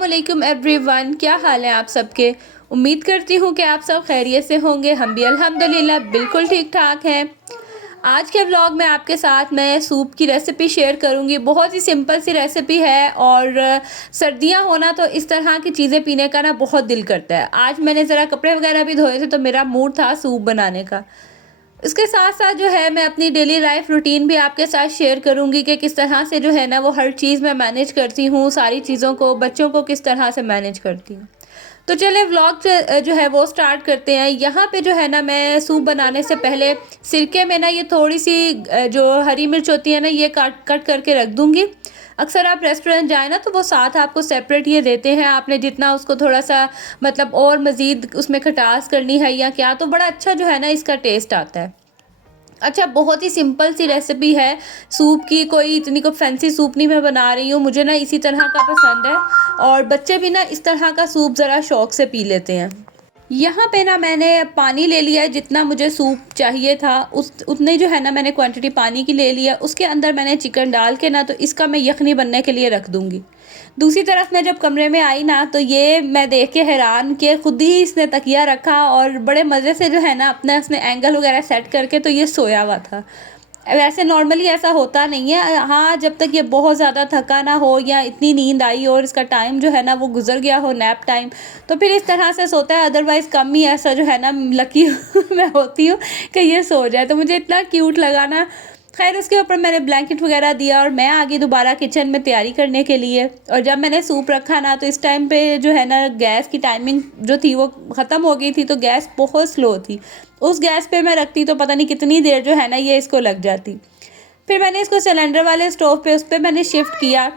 अस्सलामुअलैकुम एवरीवन, क्या हाल है आप सबके। उम्मीद करती हूँ कि आप सब खैरियत से होंगे। हम भी अल्हम्दुलिल्लाह बिल्कुल ठीक ठाक हैं। आज के व्लॉग में आपके साथ मैं सूप की रेसिपी शेयर करूँगी। बहुत ही सिंपल सी रेसिपी है और सर्दियाँ होना तो इस तरह की चीज़ें पीने का ना बहुत दिल करता है। आज मैंने ज़रा कपड़े वगैरह भी धोए थे तो मेरा मूड था सूप बनाने का। इसके साथ साथ जो है मैं अपनी डेली लाइफ रूटीन भी आपके साथ शेयर करूंगी कि किस तरह से जो है ना वो हर चीज़ मैं मैनेज करती हूँ, सारी चीज़ों को, बच्चों को किस तरह से मैनेज करती हूँ। तो चले व्लॉग जो है वो स्टार्ट करते हैं। यहाँ पे जो है ना मैं सूप बनाने से पहले सिरके में ना ये थोड़ी सी जो हरी मिर्च होती है ना ये काट कट करके रख दूँगी। अक्सर आप रेस्टोरेंट जाए ना तो वो साथ आपको सेपरेट ये देते हैं, आपने जितना उसको थोड़ा सा मतलब और मज़ीद उसमें खटास करनी है या क्या, तो बड़ा अच्छा जो है ना इसका टेस्ट आता है। अच्छा, बहुत ही सिंपल सी रेसिपी है सूप की, कोई इतनी को फैंसी सूप नहीं मैं बना रही हूँ। मुझे ना इसी तरह का पसंद है और बच्चे भी ना इस तरह का सूप ज़रा शौक से पी लेते हैं। यहाँ पे ना मैंने पानी ले लिया है, जितना मुझे सूप चाहिए था उस उतने जो है ना मैंने क्वांटिटी पानी की ले लिया। उसके अंदर मैंने चिकन डाल के ना तो इसका मैं यखनी बनने के लिए रख दूँगी। दूसरी तरफ मैं जब कमरे में आई ना तो ये मैं देख के हैरान कि खुद ही इसने तकिया रखा और बड़े मज़े से जो है ना अपना इसने एंगल वगैरह सेट करके तो ये सोया हुआ था। वैसे नॉर्मली ऐसा होता नहीं है। हाँ, जब तक ये बहुत ज़्यादा थका ना हो या इतनी नींद आई और इसका टाइम जो है ना वो गुजर गया हो, नैप टाइम, तो फिर इस तरह से सोता है। अदरवाइज़ कम ही ऐसा जो है ना लकी मैं होती हूँ कि ये सो जाए। तो मुझे इतना क्यूट लगा ना। खैर, उसके ऊपर मैंने ब्लैंकेट वगैरह दिया और मैं आ गई दोबारा किचन में तैयारी करने के लिए। और जब मैंने सूप रखा ना तो इस टाइम पे जो है ना गैस की टाइमिंग जो थी वो ख़त्म हो गई थी, तो गैस बहुत स्लो थी। उस गैस पे मैं रखती तो पता नहीं कितनी देर जो है ना ये इसको लग जाती। फिर मैंने इसको सिलेंडर वाले स्टोव पे उस पे मैंने शिफ्ट किया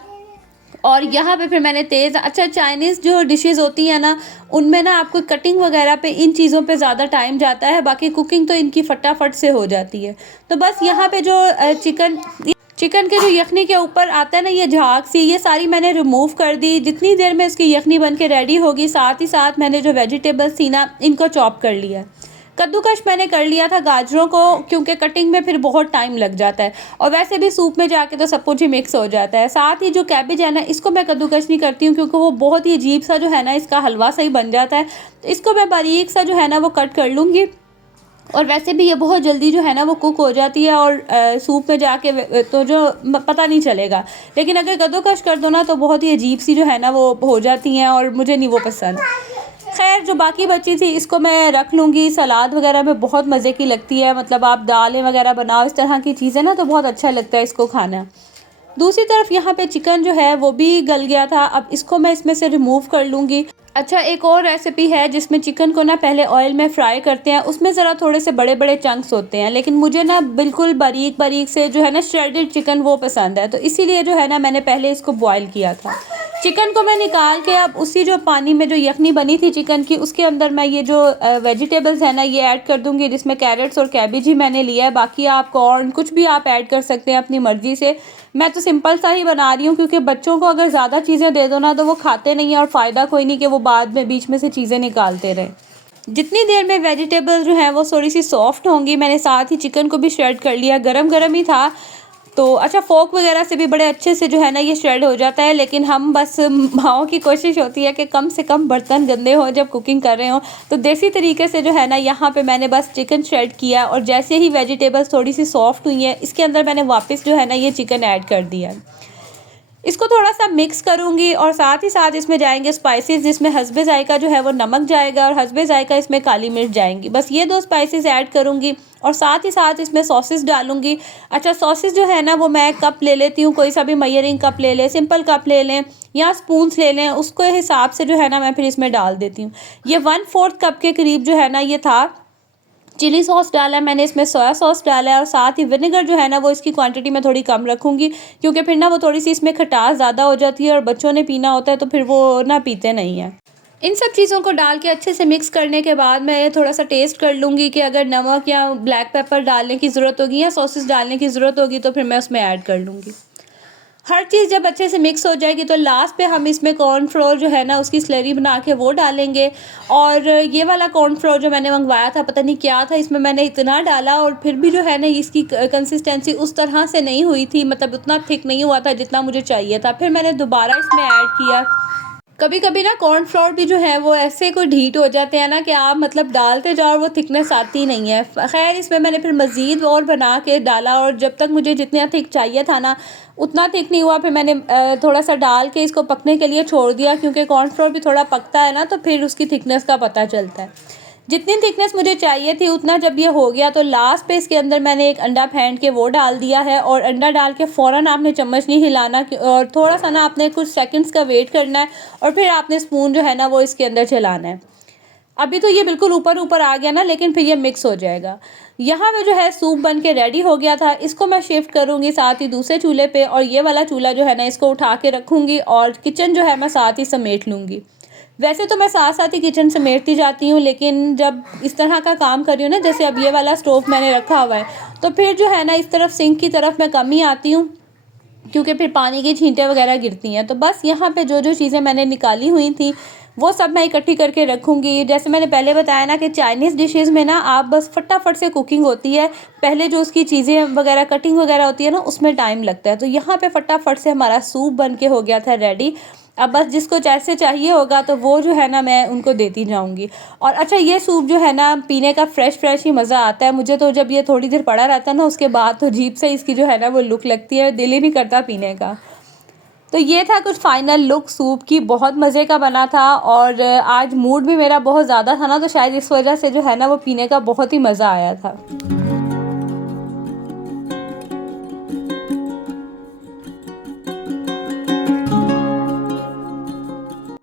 और यहाँ पे फिर मैंने तेज़, अच्छा, चाइनीज़ जो डिशेज़ होती हैं ना उनमें ना आपको कटिंग वगैरह पे इन चीज़ों पे ज़्यादा टाइम जाता है, बाकी कुकिंग तो इनकी फटाफट से हो जाती है। तो बस यहाँ पे जो चिकन के जो यखनी के ऊपर आता है ना ये झाग सी, ये सारी मैंने रिमूव कर दी। जितनी देर में इसकी यखनी बन के रेडी होगी, साथ ही साथ मैंने जो वेजिटेबल्स थी ना इनको चॉप कर लिया। कद्दूकश मैंने कर लिया था गाजरों को, क्योंकि कटिंग में फिर बहुत टाइम लग जाता है और वैसे भी सूप में जाके तो सब कुछ ही मिक्स हो जाता है। साथ ही जो कैबेज है ना इसको मैं कद्दूकश नहीं करती हूँ क्योंकि वो बहुत ही अजीब सा जो है ना इसका हलवा सा ही बन जाता है। तो इसको मैं बारीक सा जो है ना वो कट कर लूँगी और वैसे भी ये बहुत जल्दी जो है ना वो कुक हो जाती है और सूप में जाके तो जो पता नहीं चलेगा। लेकिन अगर कद्दूकश कर दो ना तो बहुत ही अजीब सी जो है ना वो हो जाती हैं और मुझे नहीं वो पसंद। खैर, जो बाकी बची थी इसको मैं रख लूँगी। सलाद वगैरह में बहुत मज़े की लगती है, मतलब आप दालें वगैरह बनाओ इस तरह की चीज़ें ना तो बहुत अच्छा लगता है इसको खाना। दूसरी तरफ यहाँ पे चिकन जो है वो भी गल गया था, अब इसको मैं इसमें से रिमूव कर लूँगी। अच्छा, एक और रेसिपी है जिसमें चिकन को ना पहले ऑयल में फ्राई करते हैं, उसमें ज़रा थोड़े से बड़े बड़े चंक्स होते हैं, लेकिन मुझे ना बिल्कुल बारीक बारीक से जो है ना श्रेडेड चिकन वो पसंद है, तो इसीलिए जो है ना मैंने पहले इसको बॉयल किया था। चिकन को मैं निकाल के अब उसी जो पानी में जो यखनी बनी थी चिकन की उसके अंदर मैं ये जो वेजिटेबल्स है ना ये ऐड कर दूंगी, जिसमें कैरेट्स और कैबेज ही मैंने लिया है। बाकी आप कॉर्न कुछ भी आप ऐड कर सकते हैं अपनी मर्ज़ी से। मैं तो सिंपल सा ही बना रही हूँ क्योंकि बच्चों को अगर ज़्यादा चीज़ें दे दो ना तो वो खाते नहीं हैं और फ़ायदा कोई नहीं कि वो बाद में बीच में से चीज़ें निकालते रहें। जितनी देर में वेजिटेबल जो हैं वो थोड़ी सी सॉफ्ट होंगी, मैंने साथ ही चिकन को भी श्रेड कर लिया। गरम गरम ही था तो अच्छा, फोक वगैरह से भी बड़े अच्छे से जो है ना ये श्रेड हो जाता है, लेकिन हम बस माओ की कोशिश होती है कि कम से कम बर्तन गंदे हो जब कुकिंग कर रहे हो, तो देसी तरीके से जो है ना यहाँ पे मैंने बस चिकन श्रेड किया और जैसे ही वेजिटेबल्स थोड़ी सी सॉफ्ट हुई है इसके अंदर मैंने वापस जो है ना ये चिकन ऐड कर दिया। इसको थोड़ा सा मिक्स करूँगी और साथ ही साथ इसमें जाएंगे स्पाइसेस, जिसमें हस्बे जायका जो है वो नमक जाएगा और हस्बे जायका इसमें काली मिर्च जाएंगी। बस ये दो स्पाइसेस ऐड करूँगी और साथ ही साथ इसमें सॉसेस डालूँगी। अच्छा, सॉसेस जो है ना वो मैं कप ले लेती हूँ, कोई सा भी मयरिंग कप ले लें, सिंपल कप ले लें या स्पून्स ले लें, उसके हिसाब से जो है ना मैं फिर इसमें डाल देती हूँ। ये 1/4 कप के करीब जो है ना ये था। चिली सॉस डाला है मैंने, इसमें सोया सॉस डाला है और साथ ही विनेगर जो है ना वो इसकी क्वांटिटी में थोड़ी कम रखूँगी क्योंकि फिर ना वो थोड़ी सी इसमें खटास ज़्यादा हो जाती है और बच्चों ने पीना होता है तो फिर वो ना पीते नहीं हैं। इन सब चीज़ों को डाल के अच्छे से मिक्स करने के बाद मैं थोड़ा सा टेस्ट कर लूँगी कि अगर नमक या ब्लैक पेपर डालने की ज़रूरत होगी या सॉसेस डालने की ज़रूरत होगी तो फिर मैं उसमें ऐड कर लूँगी। हर चीज़ जब अच्छे से मिक्स हो जाएगी तो लास्ट पे हम इसमें कॉर्नफ्लोर जो है ना उसकी स्लरी बना के वो डालेंगे। और ये वाला कॉर्नफ्लोर जो मैंने मंगवाया था पता नहीं क्या था, इसमें मैंने इतना डाला और फिर भी जो है ना इसकी कंसिस्टेंसी उस तरह से नहीं हुई थी, मतलब उतना थिक नहीं हुआ था जितना मुझे चाहिए था। फिर मैंने दोबारा इसमें ऐड किया। कभी कभी ना कॉर्नफ्लोर भी जो है वो ऐसे कोई ढीठ हो जाते हैं ना कि आप मतलब डालते जाओ और वो थिकनेस आती नहीं है। खैर इसमें मैंने फिर मज़ीद और बना के डाला और जब तक मुझे जितना थिक चाहिए था ना उतना थिक नहीं हुआ, फिर मैंने थोड़ा सा डाल के इसको पकने के लिए छोड़ दिया, क्योंकि कॉर्नफ्लोर भी थोड़ा पकता है ना तो फिर उसकी थिकनेस का पता चलता है। जितनी थिकनेस मुझे चाहिए थी उतना जब ये हो गया तो लास्ट पे इसके अंदर मैंने एक अंडा फेंट के वो डाल दिया है। और अंडा डाल के फ़ौरन आपने चम्मच नहीं हिलाना और थोड़ा सा ना आपने कुछ सेकंड्स का वेट करना है और फिर आपने स्पून जो है ना वो इसके अंदर चलाना है। अभी तो ये बिल्कुल ऊपर ऊपर आ गया ना, लेकिन फिर ये मिक्स हो जाएगा। यहाँ पे जो है सूप बन के रेडी हो गया था। इसको मैं शिफ्ट करूँगी साथ ही दूसरे चूल्हे पे और ये वाला चूल्हा जो है ना इसको उठा के रखूँगी और किचन जो है मैं साथ ही समेट लूँगी। वैसे तो मैं साथ साथ ही किचन समेटती जाती हूँ, लेकिन जब इस तरह का काम कर रही हूँ ना, जैसे अब ये वाला स्टोव मैंने रखा हुआ है, तो फिर जो है ना इस तरफ सिंक की तरफ मैं कम ही आती हूँ, क्योंकि फिर पानी की छींटें वगैरह गिरती हैं। तो बस यहाँ पे जो जो चीज़ें मैंने निकाली हुई थी वो सब मैं इकट्ठी करके रखूँगी। जैसे मैंने पहले बताया ना कि चाइनीज़ डिशेज़ में ना आप बस फटाफट से कुकिंग होती है, पहले जो उसकी चीज़ें वगैरह कटिंग वगैरह होती है ना उसमें टाइम लगता है। तो यहाँ पे फटाफट से हमारा सूप बन के हो गया था रेडी। अब बस जिसको जैसे चाहिए होगा तो वो जो है ना मैं उनको देती जाऊंगी। और अच्छा, ये सूप जो है ना पीने का फ्रेश ही मज़ा आता है मुझे। तो जब ये थोड़ी देर पड़ा रहता है ना उसके बाद तो अजीब से इसकी जो है ना वो लुक लगती है, दिल ही नहीं करता पीने का। तो ये था कुछ फाइनल लुक सूप की, बहुत मज़े का बना था। और आज मूड भी मेरा बहुत ज़्यादा था ना, तो शायद इस वजह से जो है ना वो पीने का बहुत ही मज़ा आया था।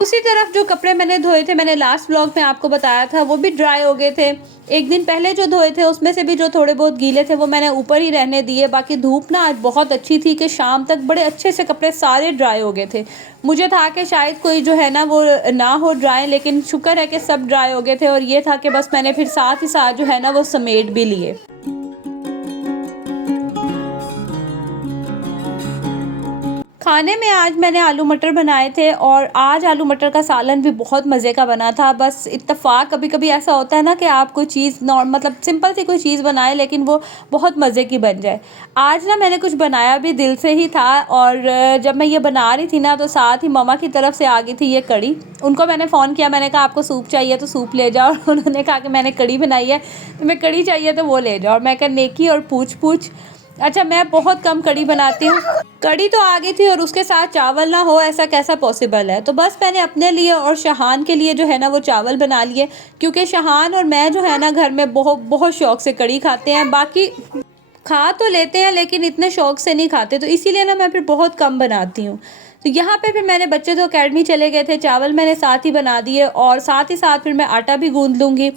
दूसरी तरफ जो कपड़े मैंने धोए थे, मैंने लास्ट व्लॉग में आपको बताया था, वो भी ड्राई हो गए थे। एक दिन पहले जो धोए थे उसमें से भी जो थोड़े बहुत गीले थे वो मैंने ऊपर ही रहने दिए। बाकी धूप ना आज बहुत अच्छी थी कि शाम तक बड़े अच्छे से कपड़े सारे ड्राई हो गए थे। मुझे था कि शायद कोई जो है ना वो ना हो ड्राई, लेकिन शुक्र है कि सब ड्राई हो गए थे। और ये था कि बस मैंने फिर साथ ही साथ जो है ना वो समेट भी लिए। खाने में आज मैंने आलू मटर बनाए थे और आज आलू मटर का सालन भी बहुत मज़े का बना था। बस इत्तेफाक कभी कभी ऐसा होता है ना कि आप कोई चीज़ मतलब सिंपल सी कोई चीज़ बनाए लेकिन वो बहुत मज़े की बन जाए। आज ना मैंने कुछ बनाया भी दिल से ही था। और जब मैं ये बना रही थी ना तो साथ ही मम्मा की तरफ से आ गई थी ये कड़ी। उनको मैंने फ़ोन किया, मैंने कहा आपको सूप चाहिए तो सूप ले जाओ। और उन्होंने कहा कि मैंने कड़ी बनाई है तो मैं कड़ी चाहिए तो वो ले जाओ। और मैं कहा नेकी और पूछ पूछ। अच्छा, मैं बहुत कम कड़ी बनाती हूँ। कड़ी तो आ गई थी और उसके साथ चावल ना हो, ऐसा कैसा पॉसिबल है। तो बस मैंने अपने लिए और शहान के लिए जो है ना वो चावल बना लिए, क्योंकि शहान और मैं जो है ना घर में बहुत बहुत शौक से कड़ी खाते हैं। बाकी खा तो लेते हैं लेकिन इतने शौक से नहीं खाते, तो इसीलिए ना मैं फिर बहुत कम बनाती हूँ। तो यहाँ पे फिर मैंने, बच्चे तो अकेडमी चले गए थे, चावल मैंने साथ ही बना दिए और साथ ही साथ फिर मैं आटा भी गूंद लूँगी।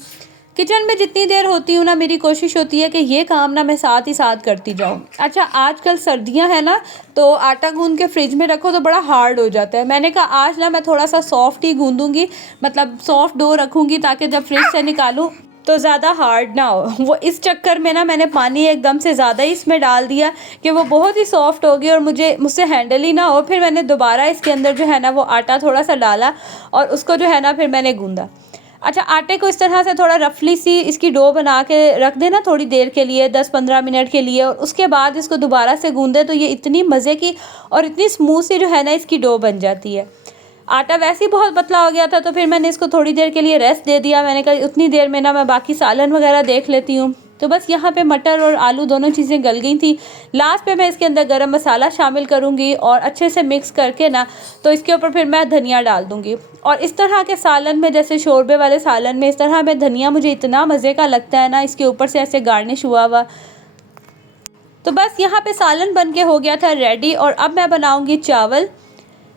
किचन में जितनी देर होती हूँ ना मेरी कोशिश होती है कि ये काम ना मैं साथ ही साथ करती जाऊँ। अच्छा, आजकल सर्दियाँ हैं ना तो आटा गूंद के फ्रिज में रखो तो बड़ा हार्ड हो जाता है। मैंने कहा आज ना मैं थोड़ा सा सॉफ्ट ही गूंदूंगी, मतलब सॉफ्ट डो रखूँगी ताकि जब फ्रिज से निकालूँ तो ज़्यादा हार्ड ना हो। वो इस चक्कर में ना मैंने पानी एकदम से ज़्यादा ही इसमें डाल दिया कि वो बहुत ही सॉफ्ट हो गई और मुझसे हैंडल ही ना हो। फिर मैंने दोबारा इसके अंदर जो है ना वो आटा थोड़ा सा डाला और उसको जो है ना फिर मैंने गूंदा। अच्छा, आटे को इस तरह से थोड़ा रफली सी इसकी डो बना के रख देना थोड़ी देर के लिए, 10-15 मिनट के लिए, और उसके बाद इसको दोबारा से गूंदे तो ये इतनी मज़े की और इतनी स्मूथ सी जो है ना इसकी डो बन जाती है। आटा वैसे ही बहुत पतला हो गया था तो फिर मैंने इसको थोड़ी देर के लिए रेस्ट दे दिया। मैंने कहा उतनी देर में ना मैं बाकी सालन वगैरह देख लेती हूँ। तो बस यहाँ पे मटर और आलू दोनों चीज़ें गल गई थी। लास्ट पे मैं इसके अंदर गरम मसाला शामिल करूँगी और अच्छे से मिक्स करके ना तो इसके ऊपर फिर मैं धनिया डाल दूँगी। और इस तरह के सालन में, जैसे शोरबे वाले सालन में, इस तरह में धनिया मुझे इतना मज़े का लगता है ना, इसके ऊपर से ऐसे गार्निश हुआ हुआ। तो बस यहाँ पे सालन बन के हो गया था रेडी और अब मैं बनाऊँगी चावल।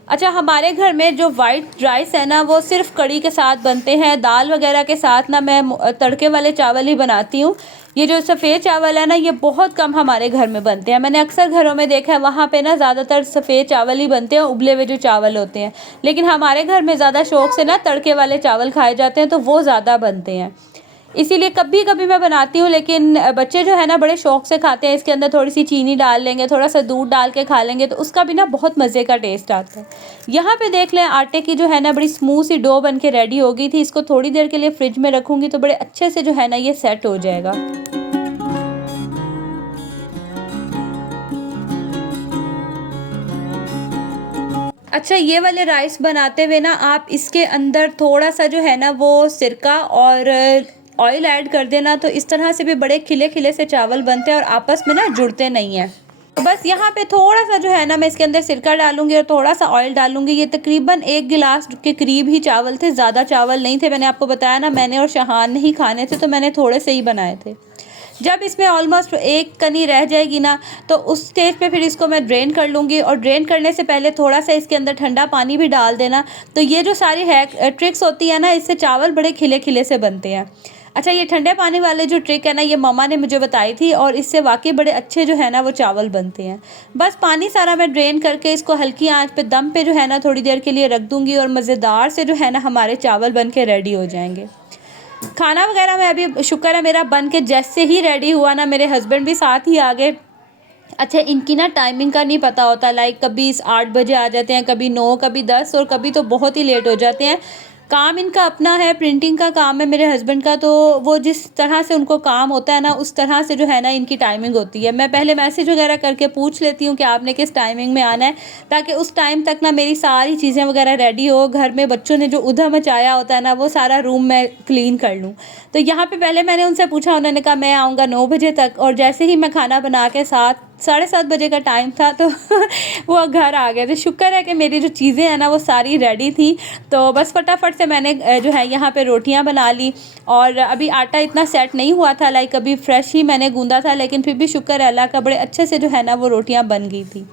अच्छा, हमारे घर में जो वाइट राइस है ना वो सिर्फ कड़ी के साथ बनते हैं, दाल वगैरह के साथ ना मैं तड़के वाले चावल ही बनाती हूँ। ये जो सफ़ेद चावल है ना ये बहुत कम हमारे घर में बनते हैं। मैंने अक्सर घरों में देखा है वहाँ पे ना ज़्यादातर सफ़ेद चावल ही बनते हैं, उबले हुए जो चावल होते हैं। लेकिन हमारे घर में ज़्यादा शौक से ना तड़के वाले चावल खाए जाते हैं तो वो ज़्यादा बनते हैं, इसीलिए कभी कभी मैं बनाती हूँ। लेकिन बच्चे जो है ना बड़े शौक से खाते हैं। इसके अंदर थोड़ी सी चीनी डाल लेंगे, थोड़ा सा दूध डाल के खा लेंगे तो उसका भी ना बहुत मज़े का टेस्ट आता है। यहाँ पे देख लें आटे की जो है ना बड़ी स्मूथ सी डो बन के रेडी हो गई थी। इसको थोड़ी देर के लिए फ्रिज में रखूँगी तो बड़े अच्छे से जो है ना ये सेट हो जाएगा। अच्छा, ये वाले राइस बनाते हुए ना आप इसके अंदर थोड़ा सा जो है ना वो सिरका और ऑयल ऐड कर देना, तो इस तरह से भी बड़े खिले खिले से चावल बनते हैं और आपस में ना जुड़ते नहीं हैं। तो बस यहाँ पे थोड़ा सा जो है ना मैं इसके अंदर सिरका डालूंगी और थोड़ा सा ऑयल डालूंगी। ये तकरीबन 1 गिलास के करीब ही चावल थे, ज़्यादा चावल नहीं थे। मैंने आपको बताया ना, मैंने और शहान ने ही खाने थे, तो मैंने थोड़े से ही बनाए थे। जब इसमें ऑलमोस्ट एक कनी रह जाएगी ना, तो उस स्टेज पे फिर इसको मैं ड्रेन कर लूँगी। और ड्रेन करने से पहले थोड़ा सा इसके अंदर ठंडा पानी भी डाल देना। तो ये जो सारी है ट्रिक्स होती है ना, इससे चावल बड़े खिले खिले से बनते हैं। अच्छा, ये ठंडे पानी वाले जो ट्रिक है ना, ये मम्मा ने मुझे बताई थी और इससे वाकई बड़े अच्छे जो है ना वो चावल बनते हैं। बस पानी सारा मैं ड्रेन करके इसको हल्की आंच पे दम पे जो है ना थोड़ी देर के लिए रख दूँगी और मज़ेदार से जो है ना हमारे चावल बन के रेडी हो जाएंगे। खाना वगैरह में अभी शुक्र है मेरा बन के जैसे ही रेडी हुआ ना, मेरे हस्बैंड भी साथ ही आ गए। अच्छा, इनकी ना टाइमिंग का नहीं पता होता, लाइक कभी 8 बजे आ जाते हैं, कभी 9, कभी 10 और कभी तो बहुत ही लेट हो जाते हैं। काम इनका अपना है, प्रिंटिंग का काम है मेरे हस्बैंड का, तो वो जिस तरह से उनको काम होता है ना उस तरह से जो है ना इनकी टाइमिंग होती है। मैं पहले मैसेज वगैरह करके पूछ लेती हूँ कि आपने किस टाइमिंग में आना है, ताकि उस टाइम तक ना मेरी सारी चीज़ें वगैरह रेडी हो। घर में बच्चों ने जो उधम मचाया होता है ना, वो सारा रूम मैं क्लीन कर लूँ। तो यहाँ पे पहले मैंने उनसे पूछा, उन्होंने कहा मैं आऊँगा 9 बजे तक। और जैसे ही मैं खाना बना के 7, 7:30 बजे का टाइम था, तो वो घर आ गए थे। शुक्र है कि मेरी जो चीज़ें हैं ना वो सारी रेडी थी। तो बस फटाफट से मैंने जो है यहाँ पे रोटियाँ बना ली। और अभी आटा इतना सेट नहीं हुआ था, लाइक अभी फ्रेश ही मैंने गूंदा था, लेकिन फिर भी शुक्र है अल्लाह का, बड़े अच्छे से जो है ना वो रोटियाँ बन गई थी।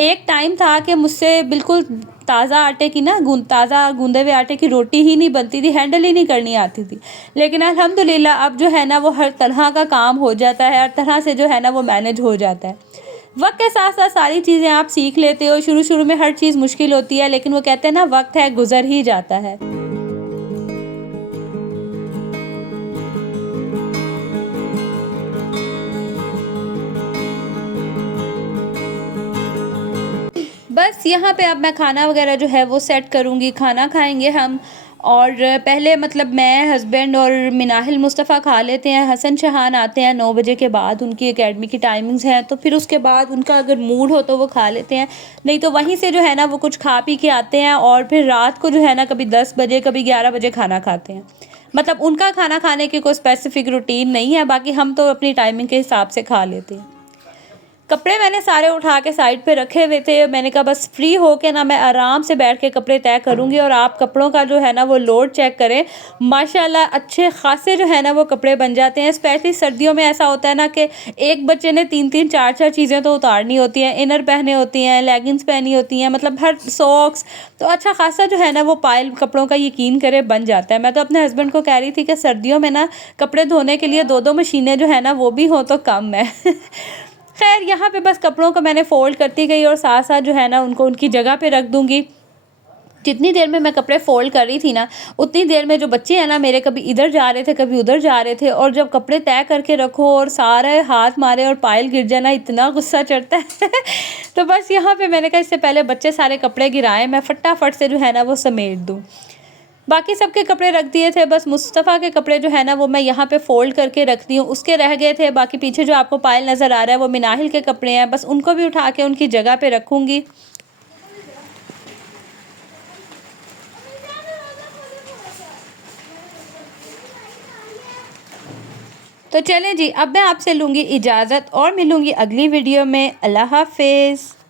एक टाइम था कि मुझसे बिल्कुल ताज़ा गूंदे हुए आटे की रोटी ही नहीं बनती थी, हैंडल ही नहीं करनी आती थी। लेकिन अल्हम्दुलिल्लाह अब जो है ना वो हर तरह का काम हो जाता है, हर तरह से जो है ना वो मैनेज हो जाता है। वक्त के साथ साथ सारी चीज़ें आप सीख लेते हो। शुरू शुरू में हर चीज़ मुश्किल होती है, लेकिन वो कहते हैं ना, वक्त है गुजर ही जाता है। बस यहाँ पे अब मैं खाना वगैरह जो है वो सेट करूँगी, खाना खाएंगे हम। और पहले मतलब मैं, हस्बैंड और मिनाहिल मुस्तफ़ा खा लेते हैं। हसन शहान आते हैं 9 बजे के बाद, उनकी एकेडमी की टाइमिंग्स हैं, तो फिर उसके बाद उनका अगर मूड हो तो वो खा लेते हैं, नहीं तो वहीं से जो है ना वो कुछ खा पी के आते हैं। और फिर रात को जो है ना कभी 10 बजे कभी 11 बजे खाना खाते हैं। मतलब उनका खाना खाने की कोई स्पेसिफिक रूटीन नहीं है, बाकी हम तो अपनी टाइमिंग के हिसाब से खा लेते हैं। कपड़े मैंने सारे उठा के साइड पे रखे हुए थे। मैंने कहा बस फ्री हो के ना मैं आराम से बैठ के कपड़े तय करूँगी। और आप कपड़ों का जो है ना वो लोड चेक करें, माशाल्लाह अच्छे खासे जो है ना वो कपड़े बन जाते हैं। स्पेशली सर्दियों में ऐसा होता है ना कि एक बच्चे ने 3-3 4-4 चीज़ें तो उतारनी होती हैं, इनर पहने होती हैं, लेगिंग्स पहनी होती हैं, मतलब हर सॉक्स, तो अच्छा खासा जो है ना वो पाइल कपड़ों का यकीन करे बन जाता है। मैं तो अपने हस्बैंड को कह रही थी कि सर्दियों में ना कपड़े धोने के लिए 2-2 मशीनें जो है ना वो भी हो तो कम है। खैर, यहाँ पे बस कपड़ों को मैंने फ़ोल्ड करती गई और साथ साथ जो है ना उनको उनकी जगह पे रख दूँगी। जितनी देर में मैं कपड़े फ़ोल्ड कर रही थी ना, उतनी देर में जो बच्चे हैं ना मेरे, कभी इधर जा रहे थे कभी उधर जा रहे थे। और जब कपड़े तय करके रखो और सारे हाथ मारे और पायल गिर जाना, इतना गुस्सा चढ़ता है। तो बस यहाँ पे मैंने कहा इससे पहले बच्चे सारे कपड़े गिराएं, मैं फटाफट से जो है ना वो समेट दूँ। बाकी सबके कपड़े रख दिए थे, बस मुस्तफ़ा के कपड़े जो है ना वो मैं यहाँ पे फ़ोल्ड करके रख दी हूँ, उसके रह गए थे। बाकी पीछे जो आपको पायल नज़र आ रहा है वो मिनाहिल के कपड़े हैं, बस उनको भी उठा के उनकी जगह पे रखूँगी। तो चलें जी, अब मैं आपसे लूँगी इजाज़त और मिलूँगी अगली वीडियो में। अल्लाह हाफ़िज़।